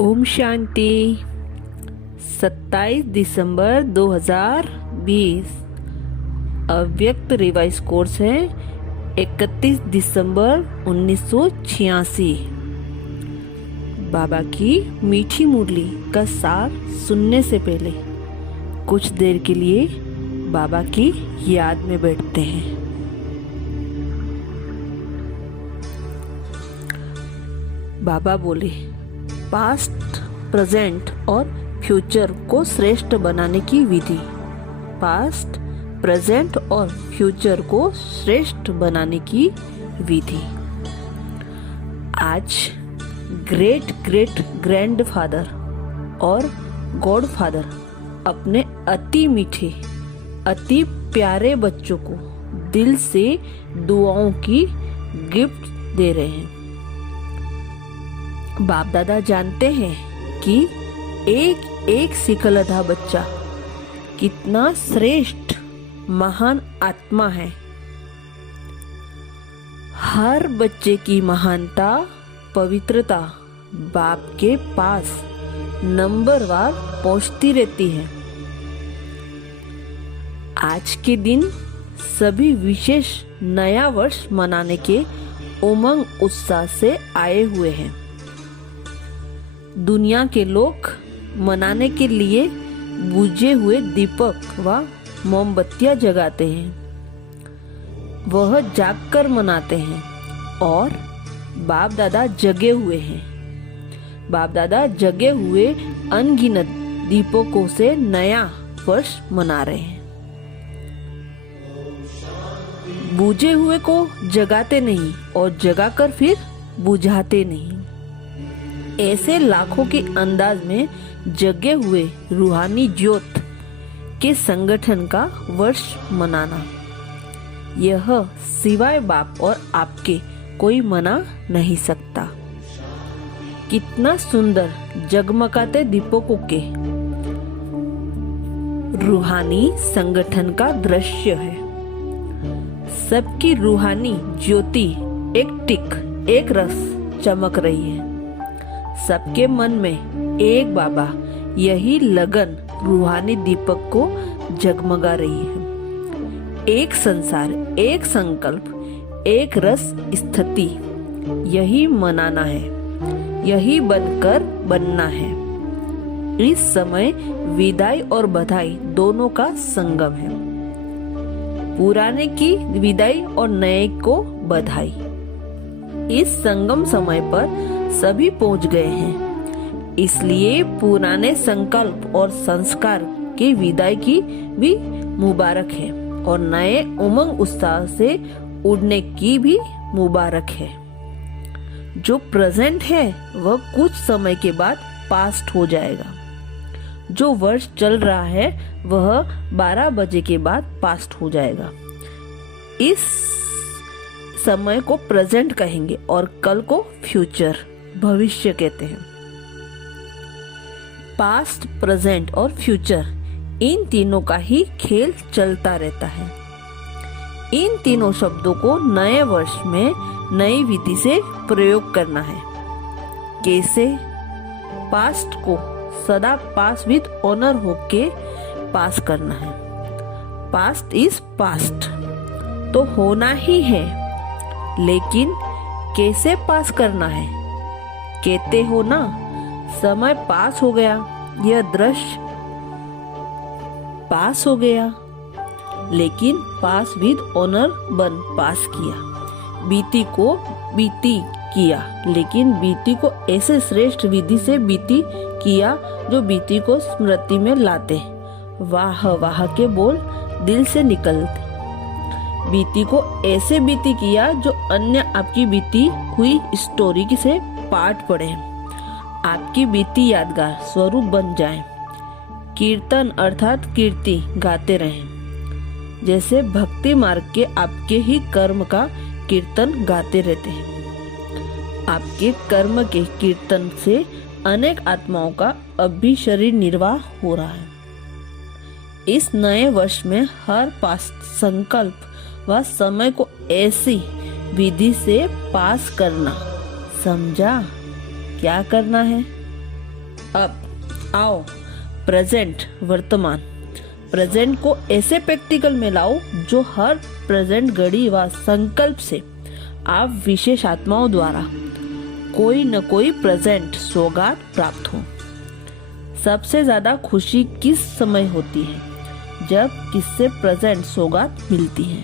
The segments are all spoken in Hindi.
ओम शांति। 27 दिसंबर 2020 अव्यक्त रिवाइज कोर्स है। 31 दिसंबर 1986। बाबा की मीठी मुरली का सार सुनने से पहले कुछ देर के लिए बाबा की याद में बैठते हैं। बाबा बोले, पास्ट, प्रेजेंट और फ्यूचर को श्रेष्ठ बनाने की विधि। पास्ट, प्रेजेंट और फ्यूचर को श्रेष्ठ बनाने की विधि। आज ग्रेट ग्रेट ग्रैंडफादर और गॉड फादर अपने अति मीठे, अति प्यारे बच्चों को दिल से दुआओं की गिफ्ट दे रहे हैं। बाप दादा जानते हैं कि एक एक सिकलधा बच्चा कितना श्रेष्ठ महान आत्मा है। हर बच्चे की महानता, पवित्रता बाप के पास नंबरवार पहुंचती रहती है। आज के दिन सभी विशेष नया वर्ष मनाने के उमंग उत्साह से आए हुए हैं। दुनिया के लोग मनाने के लिए बुझे हुए दीपक व मोमबत्तियां जगाते हैं। वह जागकर मनाते हैं और बाप दादा जगे हुए हैं। बाप दादा जगे हुए अनगिनत दीपकों से नया वर्ष मना रहे हैं। बुझे हुए को जगाते नहीं और जगाकर फिर बुझाते नहीं। ऐसे लाखों के अंदाज में जगे हुए रूहानी ज्योत के संगठन का वर्ष मनाना, यह सिवाय बाप और आपके कोई मना नहीं सकता। कितना सुंदर जगमगाते दीपकों के रूहानी संगठन का दृश्य है। सबकी रूहानी ज्योति एक टिक, एक रस चमक रही है। सबके मन में एक बाबा, यही लगन रूहानी दीपक को जगमगा रही है। एक संसार, एक संकल्प, एक रस स्थिति, यही मनाना है, यही बनकर बनना है। इस समय विदाई और बधाई दोनों का संगम है। पुराने की विदाई और नए को बधाई। इस संगम समय पर सभी पहुंच गए हैं, इसलिए पुराने संकल्प और संस्कार की विदाई की भी मुबारक है और नए उमंग उत्साह से उड़ने की भी मुबारक है। जो प्रेजेंट है वह कुछ समय के बाद पास्ट हो जाएगा। जो वर्ष चल रहा है वह 12 बजे के बाद पास्ट हो जाएगा। इस समय को प्रेजेंट कहेंगे और कल को फ्यूचर, भविष्य कहते हैं। पास्ट, प्रेजेंट और फ्यूचर, इन तीनों का ही खेल चलता रहता है। इन तीनों शब्दों को नए वर्ष में नई विधि से प्रयोग करना है। कैसे? पास्ट को सदा पास विद ऑनर होके पास करना है। पास्ट इज पास्ट, तो होना ही है, लेकिन कैसे पास करना है? कहते हो ना, समय पास हो गया, यह दृश्य पास हो गया, लेकिन पास विद ऑनर बन पास किया। बीती को बीती किया, लेकिन बीती को ऐसे श्रेष्ठ विधि से बीती किया जो बीती को स्मृति में लाते। वाह वाह के बोल दिल से निकलते। बीती को ऐसे बीती किया जो अन्य आपकी बीती हुई स्टोरी से पाठ पढ़े, आपकी बीती यादगार स्वरूप बन जाए। कीर्तन अर्थात कीर्ति गाते रहें, जैसे भक्ति मार्ग के आपके ही कर्म का कीर्तन गाते रहते हैं। आपके कर्म के कीर्तन से अनेक आत्माओं का अब भी शरीर निर्वाह हो रहा है। इस नए वर्ष में हर पास्ट संकल्प व समय को ऐसी विधि से पास करना। समझा क्या करना है? अब आओ प्रेजेंट वर्तमान, प्रेजेंट को ऐसे प्रैक्टिकल में लाओ जो हर प्रेजेंट घड़ी व संकल्प से आप विशेष आत्माओं द्वारा कोई न कोई प्रेजेंट सौगात प्राप्त हो। सबसे ज्यादा खुशी किस समय होती है? जब किससे प्रेजेंट सौगात मिलती है।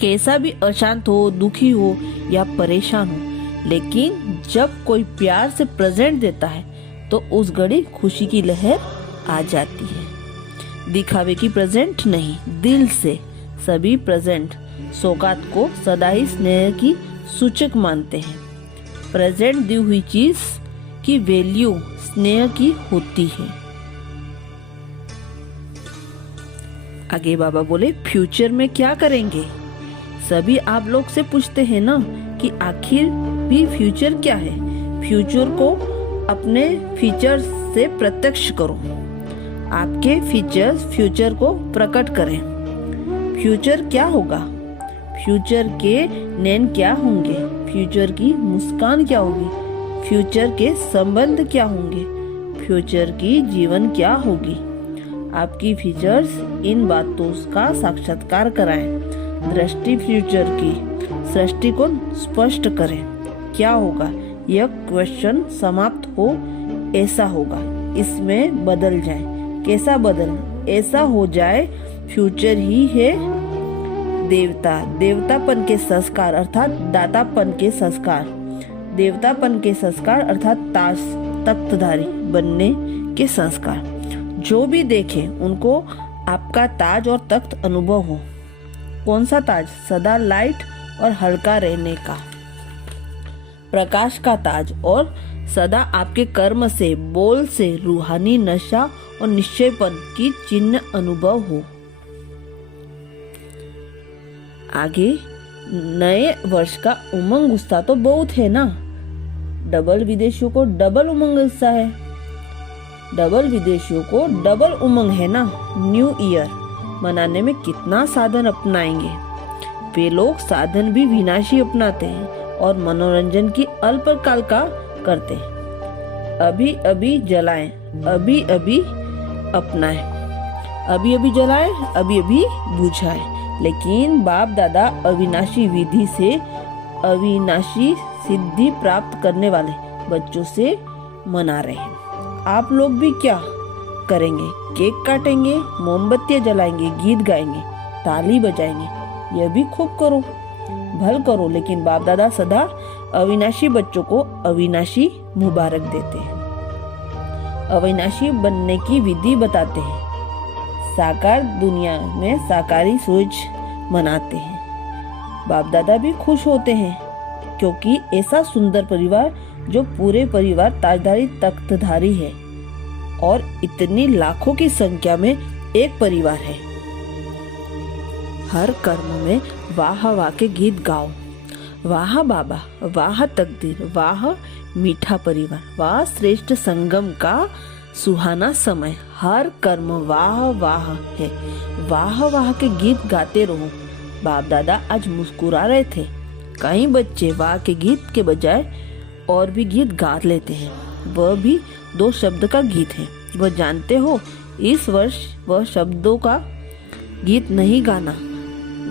कैसा भी अशांत हो, दुखी हो या परेशान हो, लेकिन जब कोई प्यार से प्रेजेंट देता है तो उस घड़ी खुशी की लहर आ जाती है। दिखावे की प्रेजेंट नहीं, दिल से सभी प्रेजेंट सौगात को सदा ही स्नेह की सूचक मानते हैं। प्रेजेंट दी हुई चीज की वैल्यू स्नेह की होती है। आगे बाबा बोले, फ्यूचर में क्या करेंगे? सभी आप लोग से पूछते हैं ना कि आखिर भी फ्यूचर क्या है। फ्यूचर को अपने फीचर्स से प्रत्यक्ष करो। आपके फीचर्स फ्यूचर को प्रकट करें। फ्यूचर क्या होगा? फ्यूचर के नैन क्या होंगे? फ्यूचर की मुस्कान क्या होगी? फ्यूचर के संबंध क्या होंगे? फ्यूचर की जीवन क्या होगी? आपकी फीचर्स इन बातों का साक्षात्कार कराएं। दृष्टि फ्यूचर की सृष्टि को स्पष्ट करें। क्या होगा? यह क्वेश्चन समाप्त हो, ऐसा होगा, इसमें बदल जाए। कैसा बदल? ऐसा हो जाए, फ्यूचर ही है देवता, देवतापन के संस्कार अर्थात दातापन के संस्कार, देवतापन के संस्कार अर्थात ताज तख्तधारी बनने के संस्कार। जो भी देखे उनको आपका ताज और तख्त अनुभव हो। कौन सा ताज? सदा लाइट और हल्का रहने का, प्रकाश का ताज, और सदा आपके कर्म से, बोल से रूहानी नशा और निश्चयपन की चिन्ह अनुभव हो। आगे नए वर्ष का उमंग उत्साह तो बहुत है ना। डबल विदेशियों को डबल उमंग उत्साह है, डबल विदेशियों को डबल उमंग है ना। न्यू ईयर मनाने में कितना साधन अपनाएंगे। वे लोग साधन भी विनाशी अपनाते हैं और मनोरंजन की अल्पकाल का करते हैं। अभी अभी जलाएं, अभी अभी अपनाएं, अभी अभी जलाएं, अभी अभी बुझाएं। लेकिन बाप दादा अविनाशी विधि से अविनाशी सिद्धि प्राप्त करने वाले बच्चों से मना रहे हैं। आप लोग भी क्या करेंगे? केक काटेंगे, मोमबत्तियां जलाएंगे, गीत गाएंगे, ताली बजाएंगे। यह भी खूब करो, भल करो, लेकिन बाप दादा सदा अविनाशी बच्चों को अविनाशी मुबारक देते हैं, अविनाशी बनने की विधि बताते हैं, साकार दुनिया में साकारी सोच मनाते हैं। बाप दादा भी खुश होते हैं क्योंकि ऐसा सुंदर परिवार जो पूरे परिवार ताजधारी तख्तधारी है और इतनी लाखों की संख्या में एक परिवार है। हर कर्म में वाह वाह के गीत गाओ। वाह बाबा, वाह तकदीर, वाह मीठा परिवार, वाह श्रेष्ठ संगम का सुहाना समय। हर कर्म वाह वाह है। वाह वाह के गीत गाते रहो। बाप दादा आज मुस्कुरा रहे थे। कई बच्चे वाह के गीत के बजाय और भी गीत गा लेते हैं। वह भी 2 शब्द का गीत है। वह जानते हो, इस वर्ष वह शब्दों का गीत नहीं गाना।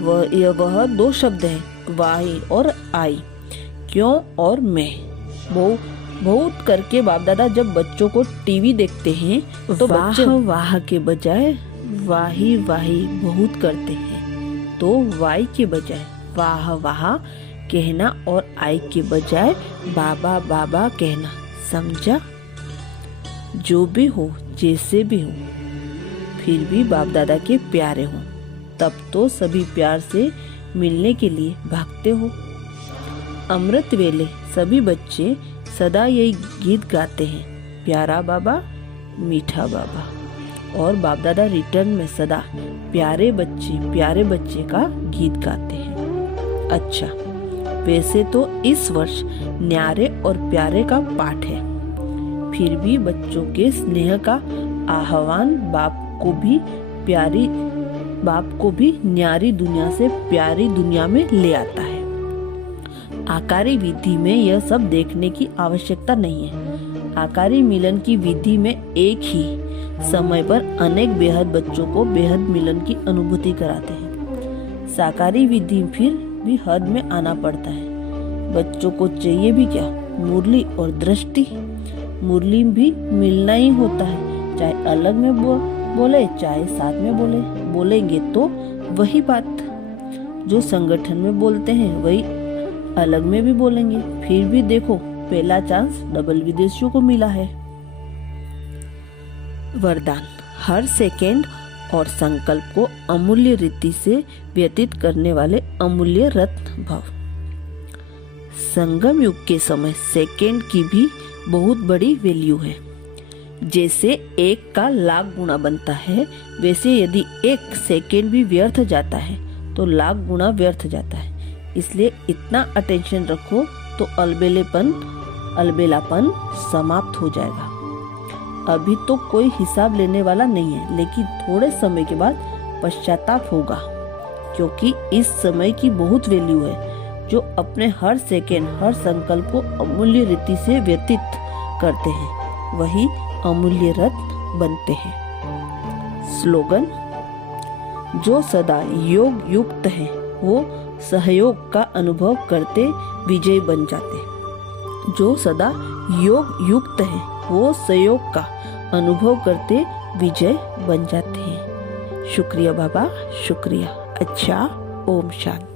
वह 2 शब्द है, वाही और आई, क्यों और मैं। बहुत करके बाप दादा जब बच्चों को टीवी देखते हैं तो वाह वाह के बजाय वाही वाही बहुत करते हैं। तो वाई के बजाय वाह वाह कहना और आई के बजाय बाबा बाबा कहना। समझा? जो भी हो, जैसे भी हो, फिर भी बाप दादा के प्यारे हो। तब तो सभी प्यार से मिलने के लिए भागते हो। अमृत वेले सभी बच्चे सदा यही गीत गाते हैं, प्यारा बाबा, मीठा बाबा। और बाप दादा रिटर्न में सदा प्यारे बच्चे का गीत गाते हैं। अच्छा, वैसे तो इस वर्ष न्यारे और प्यारे का पाठ है, फिर भी बच्चों के स्नेह का आह्वान बाप को भी न्यारी दुनिया से प्यारी दुनिया में ले आता है। आकारी विधि में यह सब देखने की आवश्यकता नहीं है। आकारी मिलन की विधि में एक ही समय पर अनेक बेहद बच्चों को बेहद मिलन की अनुभूति कराते हैं। साकारी विधि फिर भी हद में आना पड़ता है। बच्चों को चाहिए भी क्या, मुरली और दृष्टि। मुरली भी मिलना ही होता है, चाहे अलग में बोले चाहे साथ में बोलेंगे तो वही बात जो संगठन में बोलते हैं वही अलग में भी बोलेंगे। फिर भी देखो, पहला चांस डबल विदेशियों को मिला है। वरदान, हर सेकेंड और संकल्प को अमूल्य रीति से व्यतीत करने वाले अमूल्य रत्न भव। संगम युग के समय सेकेंड की भी बहुत बड़ी वैल्यू है। जैसे एक का लाख गुना बनता है, वैसे यदि एक सेकेंड भी व्यर्थ जाता है तो लाख गुना व्यर्थ जाता है। इसलिए इतना अटेंशन रखो तो अलबेलापन समाप्त हो जाएगा। अभी तो कोई हिसाब लेने वाला नहीं है, लेकिन थोड़े समय के बाद पश्चाताप होगा, क्योंकि इस समय की बहुत वैल्यू है। जो अपने हर सेकेंड हर संकल्प को अमूल्य रीति से व्यतीत करते हैं वही अमूल्य रत्न बनते हैं। स्लोगन, जो सदा योग युक्त है वो सहयोग का अनुभव करते विजय बन जाते। जो सदा योग युक्त है वो सहयोग का अनुभव करते विजय बन जाते हैं। शुक्रिया बाबा, शुक्रिया। अच्छा, ओम शांति।